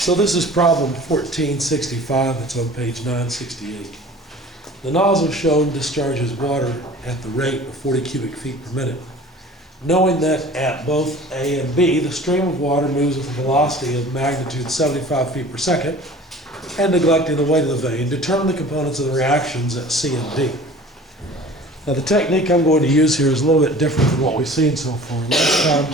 So this is problem 1465, it's on page 968. The nozzle shown discharges water at the rate of 40 cubic feet per minute. Knowing that at both A and B, the stream of water moves with a velocity of magnitude 75 feet per second, and neglecting the weight of the vane, determine the components of the reactions at C and D. Now the technique I'm going to use here is a little bit different than what we've seen so far. Last time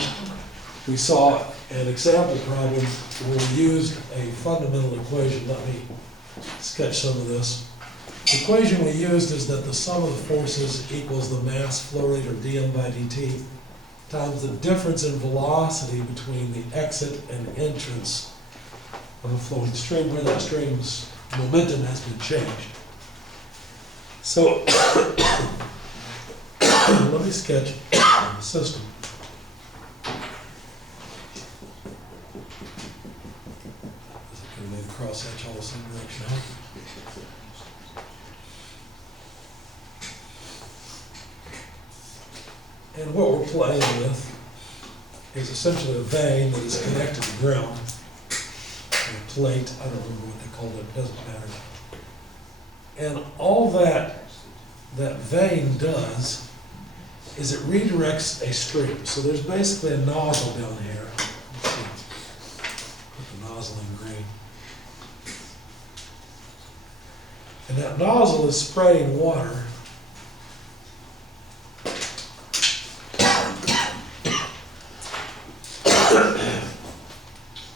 we saw an example problem where we used a fundamental equation. Let me sketch some of this. The equation we used is that the sum of the forces equals the mass flow rate, or dm by dt, times the difference in velocity between the exit and entrance of a flowing stream, where that stream's momentum has been changed. So let me sketch the system. Can we make a cross hatch all the same direction? And what we're playing with is essentially a vane that is connected to ground. A plate, I don't remember what they called it, it doesn't matter. And all that vane does is it redirects a stream. So there's basically a nozzle down here. Let's see. Put the nozzle in green. And that nozzle is spraying water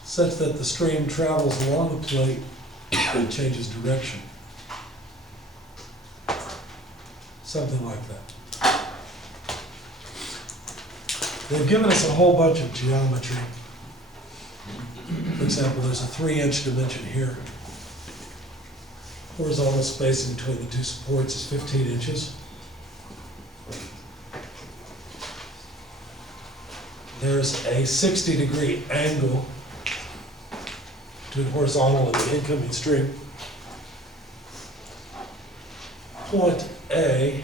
such that the stream travels along the plate and changes direction. Something like that. They've given us a whole bunch of geometry. For example, there's a 3-inch dimension here. Horizontal spacing between the two supports is 15 inches. There's a 60-degree angle between horizontal and the incoming stream. Point A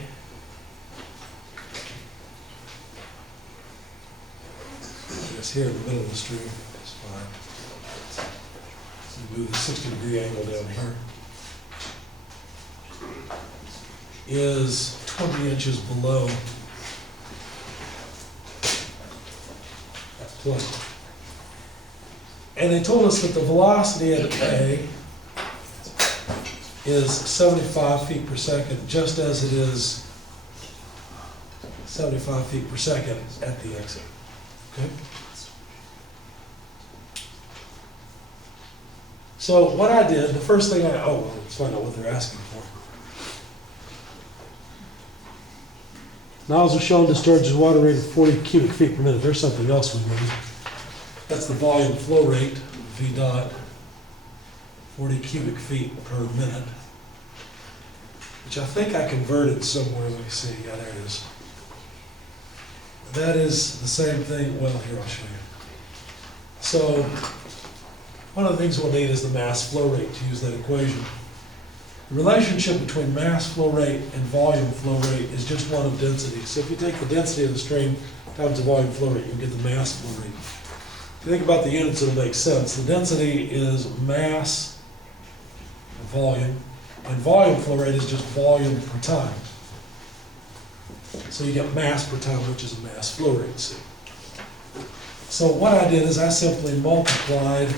is here in the middle of the stream. It's fine. So move the 60-degree angle down here. Is 20 inches below that plate. And they told us that the velocity at A is 75 feet per second, just as it is 75 feet per second at the exit. Okay? So what I did, the first thing let's find out what they're asking for. Nozzle shown discharges water rate of 40 cubic feet per minute. There's something else we need. That's the volume flow rate, V dot, 40 cubic feet per minute, which I think I converted somewhere. Let me see. Yeah, there it is. That is the same thing. Well, here, I'll show you. So one of the things we'll need is the mass flow rate to use that equation. The relationship between mass flow rate and volume flow rate is just one of density. So if you take the density of the stream times the volume flow rate, you'll get the mass flow rate. If you think about the units, it'll make sense. The density is mass volume, and volume flow rate is just volume per time. So you get mass per time, which is a mass flow rate. See? So what I did is I simply multiplied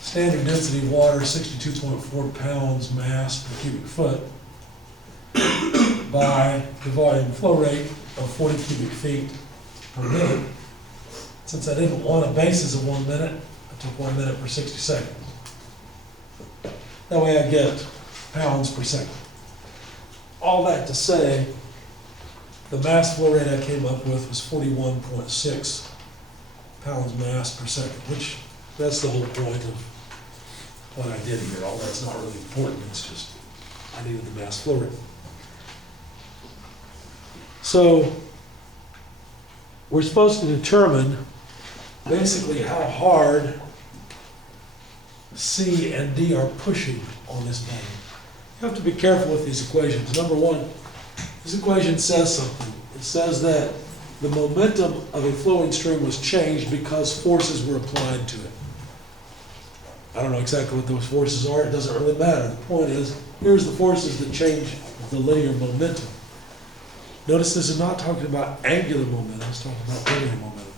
standard density of water, 62.4 pounds mass per cubic foot, by the volume flow rate of 40 cubic feet per minute. Since I didn't want a basis of 1 minute, I took 1 minute per 60 seconds. That way I get pounds per second. All that to say, the mass flow rate I came up with was 41.6 pounds mass per second, which that's the whole point of what I did here. All that's not really important, it's just I needed the mass flow rate. So we're supposed to determine basically how hard C and D are pushing on this vane. You have to be careful with these equations. Number one, this equation says something. It says that the momentum of a flowing stream was changed because forces were applied to it. I don't know exactly what those forces are, it doesn't really matter. The point is, here's the forces that change the linear momentum. Notice this is not talking about angular momentum, it's talking about linear momentum.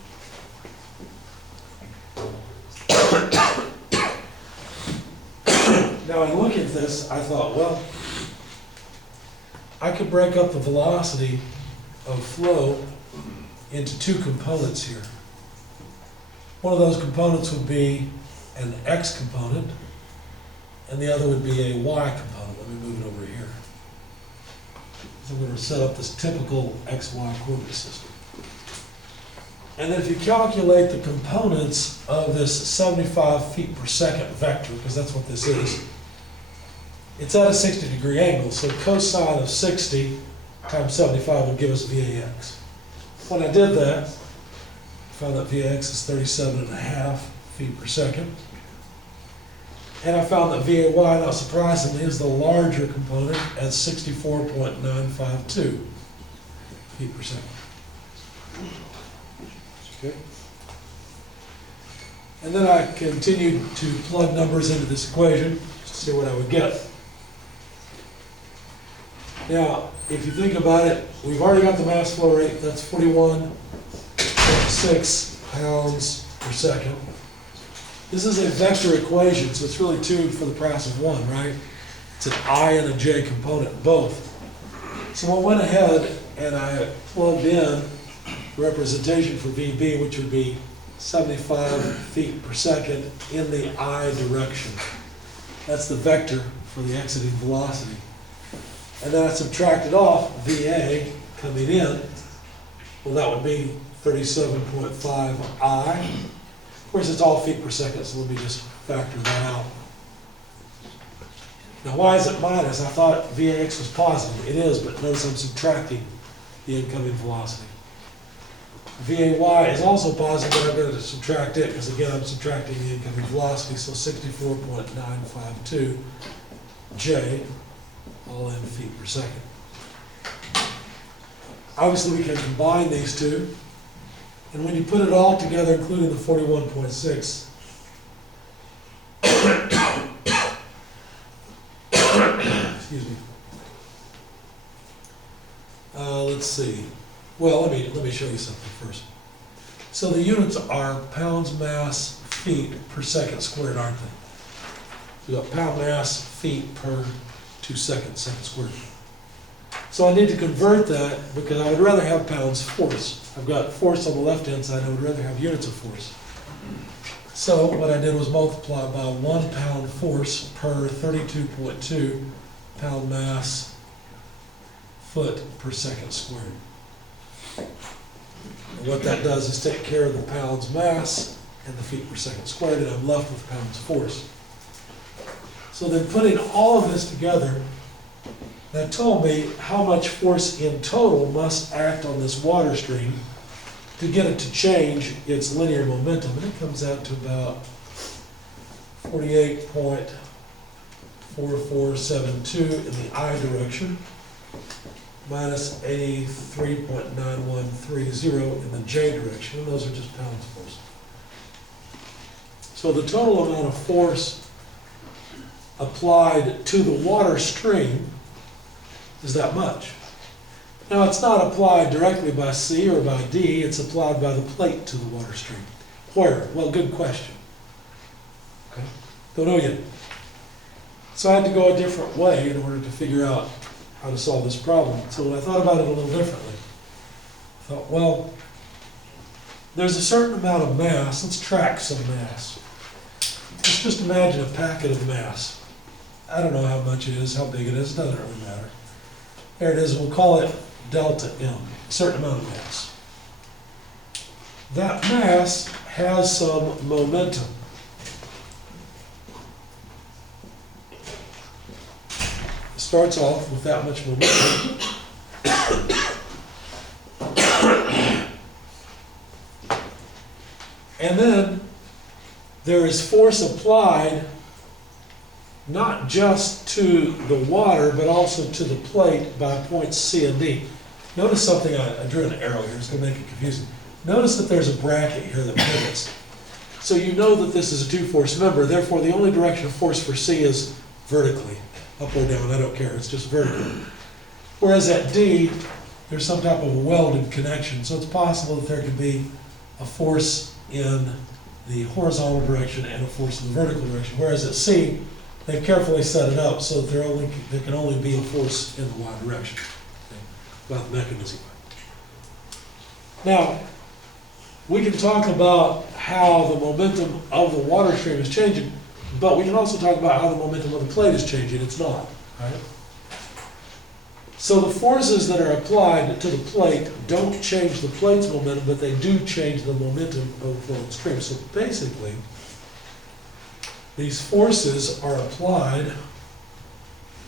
Now, in looking at this, I thought, well, I could break up the velocity of flow into two components here. One of those components would be an x component, and the other would be a y component. Let me move it over here. So I'm going to set up this typical xy coordinate system. And then if you calculate the components of this 75 feet per second vector, because that's what this is, it's at a 60-degree angle, so cosine of 60 times 75 would give us VAX. When I did that, I found that VAX is 37.5 feet per second. And I found that VAY, not surprisingly, is the larger component at 64.952 feet per second. Okay. And then I continued to plug numbers into this equation to see what I would get. Now, if you think about it, we've already got the mass flow rate, that's 41.6 pounds per second. This is a vector equation, so it's really 2 for the price of 1, right? It's an I and a J component, both. So I went ahead and I plugged in representation for VB, which would be 75 feet per second in the I direction. That's the vector for the exiting velocity. And then I subtracted off VA coming in. Well, that would be 37.5 I. Of course, it's all feet per second, so let me just factor that out. Now, why is it minus? I thought VAX was positive. It is, but notice I'm subtracting the incoming velocity. VAY is also positive, but I'm going to subtract it, because again, I'm subtracting the incoming velocity, so 64.952 J, all in feet per second. Obviously, we can combine these two. And when you put it all together, including the 41.6, excuse me. Let's see. Well, let me show you something first. So the units are pounds mass feet per second squared, aren't they? We got pound mass feet per 2 seconds, second squared. So I need to convert that because I would rather have pounds force. I've got force on the left-hand side, I would rather have units of force. So what I did was multiply by 1 pound force per 32.2 pound mass foot per second squared. And what that does is take care of the pounds mass and the feet per second squared, and I'm left with pounds force. So then putting all of this together, that told me how much force in total must act on this water stream to get it to change its linear momentum. And it comes out to about 48.4472 in the I direction, minus 83.9130 in the J direction, and those are just pounds force. So the total amount of force applied to the water stream is that much. Now, it's not applied directly by C or by D, it's applied by the plate to the water stream. Where? Well, good question. Okay. Don't know yet. So I had to go a different way in order to figure out how to solve this problem. So I thought about it a little differently. I thought, well, there's a certain amount of mass. Let's track some mass. Let's just imagine a packet of mass. I don't know how much it is, how big it is, it doesn't really matter. There it is, we'll call it delta M, a certain amount of mass. That mass has some momentum. It starts off with that much momentum. And then there is force applied not just to the water, but also to the plate by points C and D. Notice something, I drew an arrow here, it's going to make it confusing. Notice that there's a bracket here that pivots. So you know that this is a two-force member, therefore the only direction of force for C is vertically, up or down, I don't care, it's just vertical. Whereas at D, there's some type of a welded connection, so it's possible that there could be a force in the horizontal direction and a force in the vertical direction. Whereas at C, they've carefully set it up so that there can only be a force in the y direction. Okay? About the mechanism. Now, we can talk about how the momentum of the water stream is changing, but we can also talk about how the momentum of the plate is changing. It's not, right? So the forces that are applied to the plate don't change the plate's momentum, but they do change the momentum of the flowing stream. So basically, these forces are applied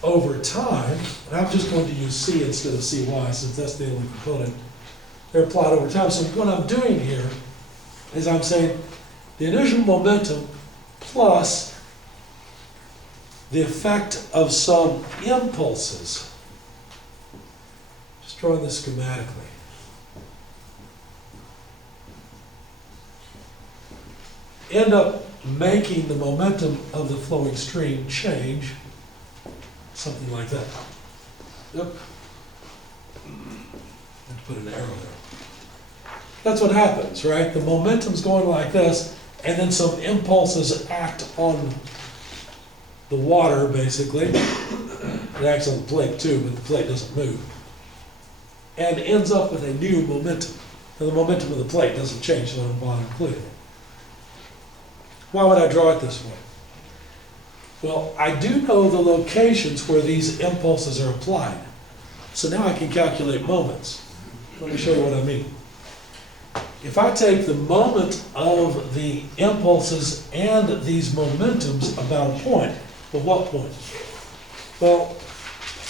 over time, and I'm just going to use C instead of CY since that's the only component. They're applied over time. So what I'm doing here is I'm saying the initial momentum plus the effect of some impulses. Just drawing this schematically. End up making the momentum of the flowing stream change, something like that. Yep. Have to put an arrow there. That's what happens, right? The momentum's going like this, and then some impulses act on the water, basically. It acts on the plate too, but the plate doesn't move. And ends up with a new momentum. And the momentum of the plate doesn't change, so I don't bother including it. Why would I draw it this way? Well, I do know the locations where these impulses are applied. So now I can calculate moments. Let me show you what I mean. If I take the moment of the impulses and these momentums about a point, well, what point? Well,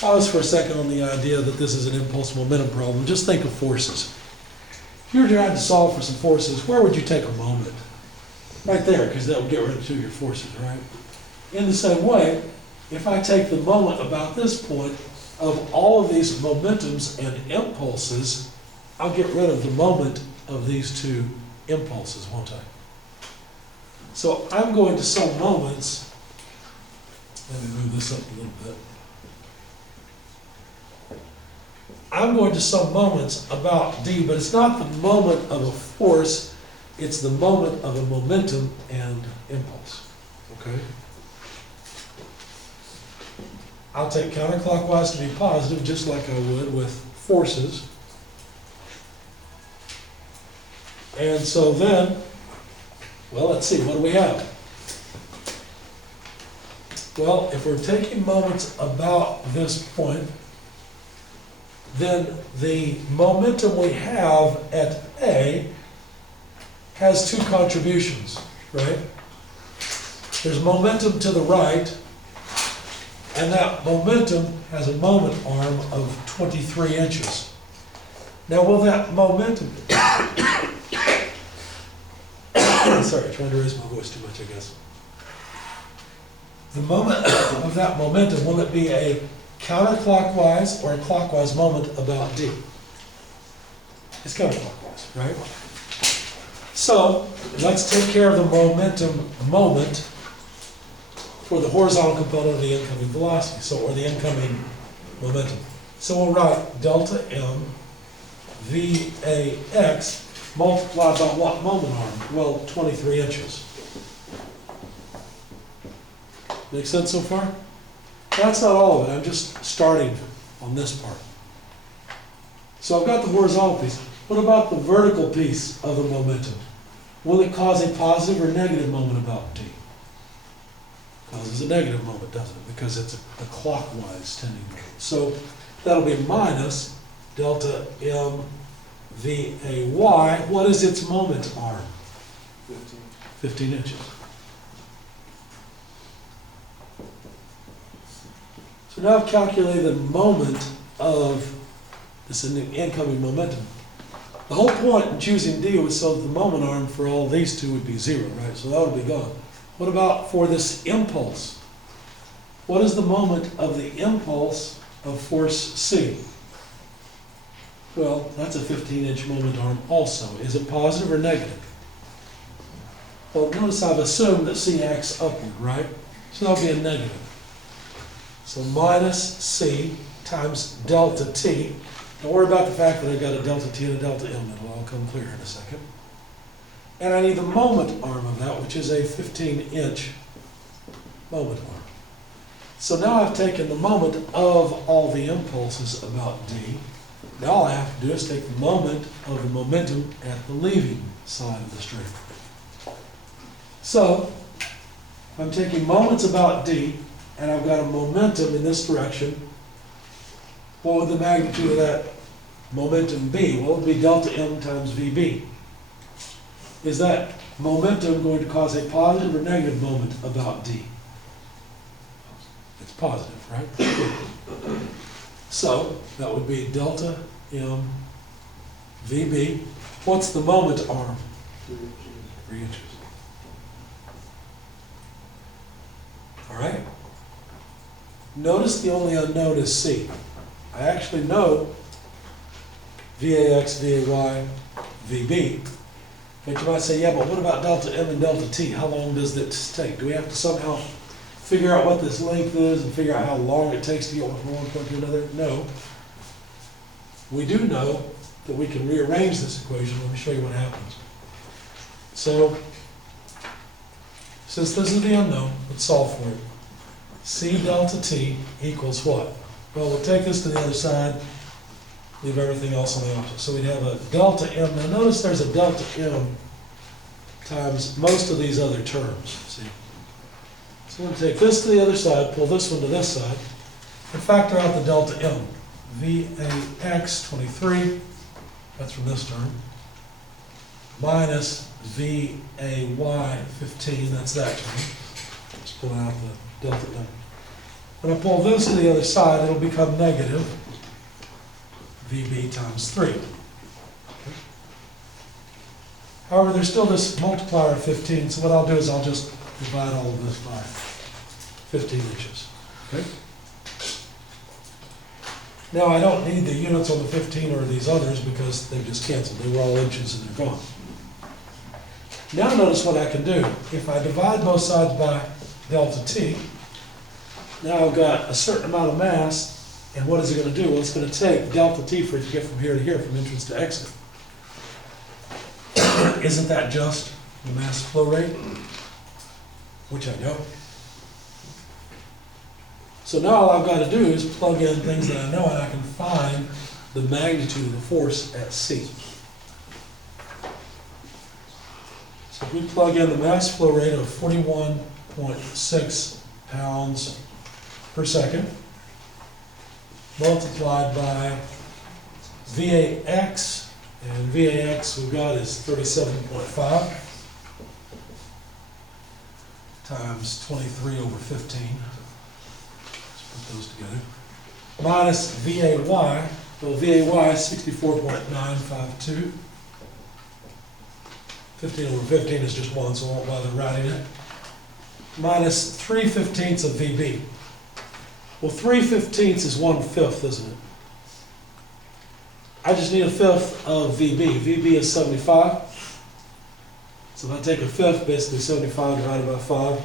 pause for a second on the idea that this is an impulse momentum problem. Just think of forces. If you were trying to solve for some forces, where would you take a moment? Right there, because that would get rid of two of your forces, right? In the same way, if I take the moment about this point of all of these momentums and impulses, I'll get rid of the moment of these two impulses, won't I? So I'm going to sum moments. Let me move this up a little bit. I'm going to sum moments about D, but it's not the moment of a force, it's the moment of a momentum and impulse, okay? I'll take counterclockwise to be positive, just like I would with forces. And so then, well, let's see, what do we have? Well, if we're taking moments about this point, then the momentum we have at A has two contributions, right? There's momentum to the right, and that momentum has a moment arm of 23 inches. Now, will that momentum, sorry, trying to raise my voice too much, I guess. The moment of that momentum, will it be a counterclockwise or a clockwise moment about D? It's counterclockwise, right? So, let's take care of the momentum moment for the horizontal component of the incoming velocity, so, or the incoming momentum. So we'll write delta M VAX multiplied by what moment arm? Well, 23 inches. Make sense so far? That's not all of it. I'm just starting on this part. So I've got the horizontal piece. What about the vertical piece of the momentum? Will it cause a positive or negative moment about D? Causes a negative moment, doesn't it? Because it's a clockwise tending moment. So that'll be minus delta M VAY. What is its moment arm? 15 inches. So now I've calculated the moment of this incoming momentum. The whole point in choosing D was so that the moment arm for all these two would be 0, right? So that would be gone. What about for this impulse? What is the moment of the impulse of force C? Well, that's a 15-inch moment arm also. Is it positive or negative? Well, notice I've assumed that C acts upward, right? So that'll be a negative. So minus C times delta T. Don't worry about the fact that I've got a delta T and a delta M. It'll all come clear in a second. And I need the moment arm of that, which is a 15-inch moment arm. So now I've taken the moment of all the impulses about D. Now all I have to do is take the moment of the momentum at the leaving side of the string. So I'm taking moments about D, and I've got a momentum in this direction. What would the magnitude of that momentum be? Well, it would be delta M times VB. Is that momentum going to cause a positive or negative moment about D? It's positive, right? So that would be delta M VB. What's the moment arm? 3 inches. All right? Notice the only unknown is C. I actually know VAX, VAY, VB. But you might say, yeah, but what about delta M and delta T? How long does this take? Do we have to somehow figure out what this length is and figure out how long it takes to get from one point to another? No. We do know that we can rearrange this equation. Let me show you what happens. So, since this is the unknown, let's solve for it. C delta T equals what? Well, we'll take this to the other side, leave everything else on the opposite. So we'd have a delta M. Now notice there's a delta M times most of these other terms, see? So we'll take this to the other side, pull this one to this side, and factor out the delta M. VAX 23, that's from this term, minus VAY 15, that's that term. Let's pull out the delta M. When I pull this to the other side, it'll become negative VB times 3. Okay. However, there's still this multiplier of 15, so what I'll do is I'll just divide all of this by 15 inches. Okay? Now, I don't need the units on the 15 or these others because they've just canceled. They were all inches and they're gone. Now notice what I can do. If I divide both sides by delta T, now I've got a certain amount of mass, and what is it going to do? Well, it's going to take delta T for it to get from here to here, from entrance to exit. Isn't that just the mass flow rate? Which I know. So now all I've got to do is plug in things that I know, and I can find the magnitude of the force at C. So if we plug in the mass flow rate of 41.6 pounds per second, multiplied by VAX, and VAX we've got is 37.5 times 23 over 15. Let's put those together. Minus VAY, well, VAY is 64.952. 15 over 15 is just 1, so I won't bother writing it. Minus 3/15 of VB. Well, 3/15 is 1/5, isn't it? I just need a fifth of VB. VB is 75. So if I take a fifth, basically 75 divided by 5.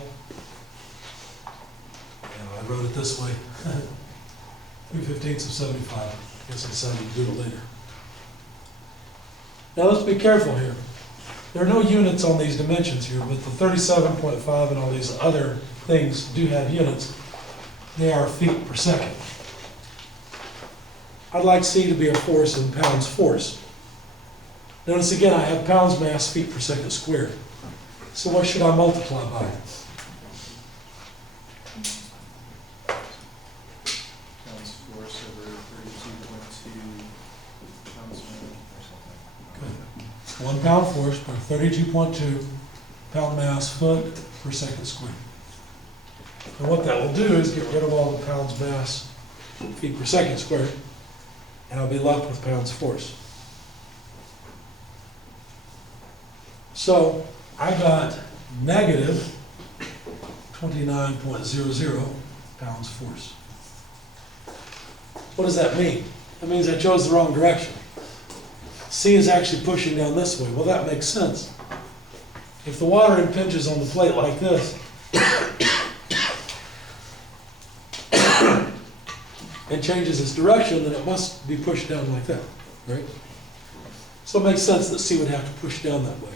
I wrote it this way. 3/15 of 75. I guess I decided to do it later. Now let's be careful here. There are no units on these dimensions here, but the 37.5 and all these other things do have units. They are feet per second. I'd like C to be a force in pounds force. Notice again, I have pounds mass feet per second squared. So what should I multiply by? Pounds force over 32.2 pounds or something. Good. 1 pound force per 32.2 pound mass foot per second squared. And what that will do is get rid of all the pounds mass feet per second squared, and I'll be left with pounds force. So I got negative 29.00 pounds force. What does that mean? That means I chose the wrong direction. C is actually pushing down this way. Well, that makes sense. If the water impinges on the plate like this, and changes its direction, then it must be pushed down like that, right? So it makes sense that C would have to push down that way.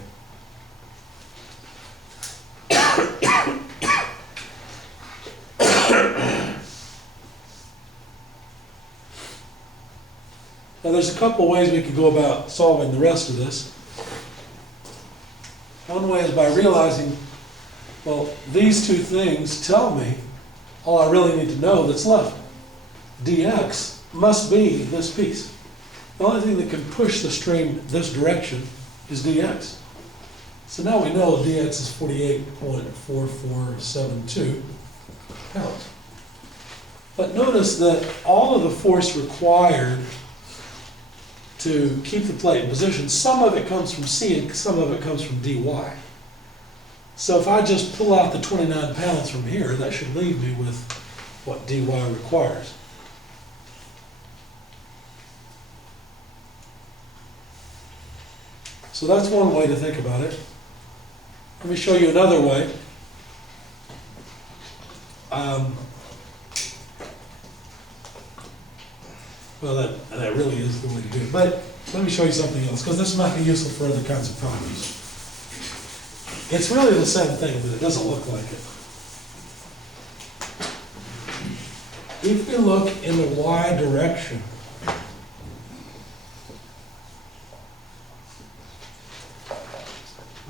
Now there's a couple ways we could go about solving the rest of this. One way is by realizing, well, these two things tell me all I really need to know that's left. dx must be this piece. The only thing that can push the stream this direction is dx. So now we know dx is 48.4472 pounds. But notice that all of the force required to keep the plate in position, some of it comes from C and some of it comes from dy. So if I just pull out the 29 pounds from here, that should leave me with what dy requires. So that's one way to think about it. Let me show you another way. Well, that really is the way to do it. But let me show you something else, because this might be useful for other kinds of problems. It's really the same thing, but it doesn't look like it. If we look in the y direction,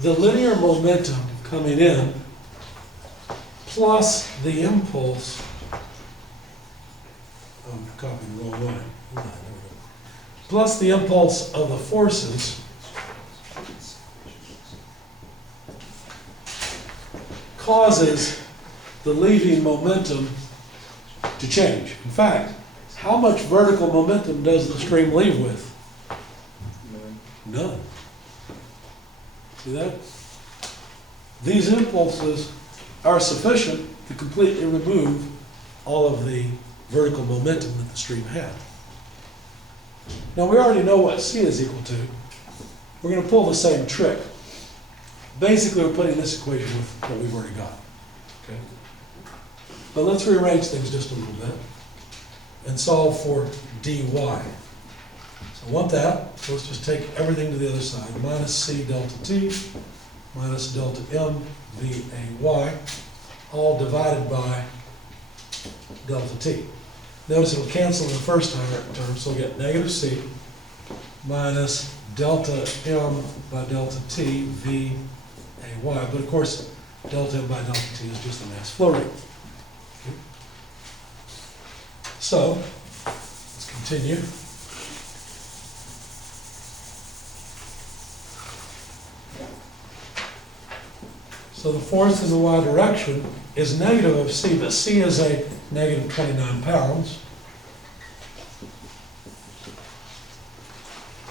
the linear momentum coming in plus the impulse, I'm copying the wrong way. Plus the impulse of the forces causes the leaving momentum to change. In fact, how much vertical momentum does the stream leave with? None. See that? These impulses are sufficient to completely remove all of the vertical momentum that the stream had. Now we already know what C is equal to. We're going to pull the same trick. Basically, we're putting this equation with what we've already got. Okay? But let's rearrange things just a little bit and solve for dy. So I want that, so let's just take everything to the other side. Minus C delta t minus delta m VAY, all divided by delta t. Notice it'll cancel in the first term, so we'll get negative C minus delta m by delta t VAY. But of course, delta m by delta t is just the mass flow rate. Okay. So, let's continue. So the force in the y direction is negative of C, but C is a negative 29 pounds.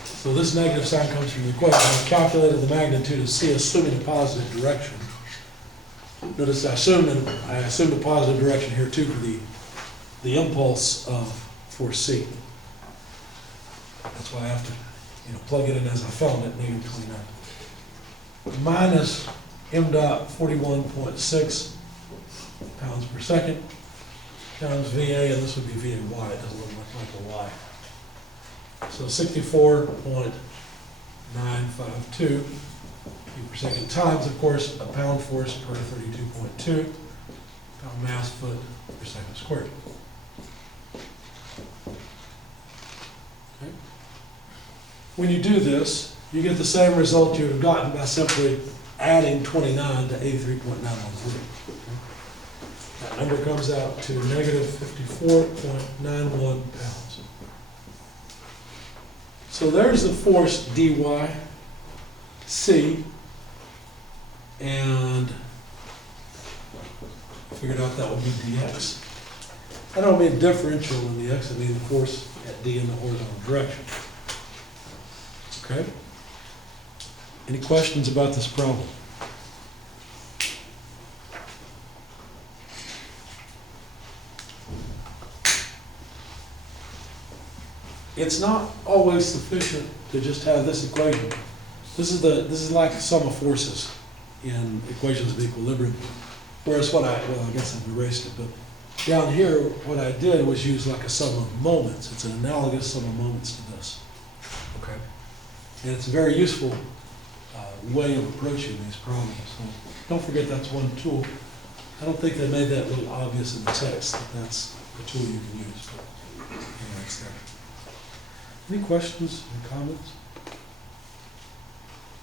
So this negative sign comes from the equation. I've calculated the magnitude of C, assuming a positive direction. Notice I assumed a positive direction here too for the impulse for C. That's why I have to plug it in as I found it, negative 29. Minus m dot 41.6 pounds per second times VA, and this would be VAY, it doesn't look much like a Y. So 64.952 feet per second times, of course, a pound force per 32.2 pound mass foot per second squared. Okay. When you do this, you get the same result you would have gotten by simply adding 29 to 83.913. That number comes out to negative 54.91 pounds. So there's the force dy, C, and I figured out that would be dx. I don't mean differential in the x, I mean the force at d in the horizontal direction. Okay? Any questions about this problem? It's not always sufficient to just have this equation. This is like the sum of forces. in equations of equilibrium. Whereas well, I guess I've erased it, but down here, what I did was use like a sum of moments. It's an analogous sum of moments to this. Okay. And it's a very useful way of approaching these problems. So don't forget that's one tool. I don't think they made that a little obvious in the text, that that's a tool you can use, but anyway, it's there. Any questions or comments?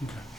Okay.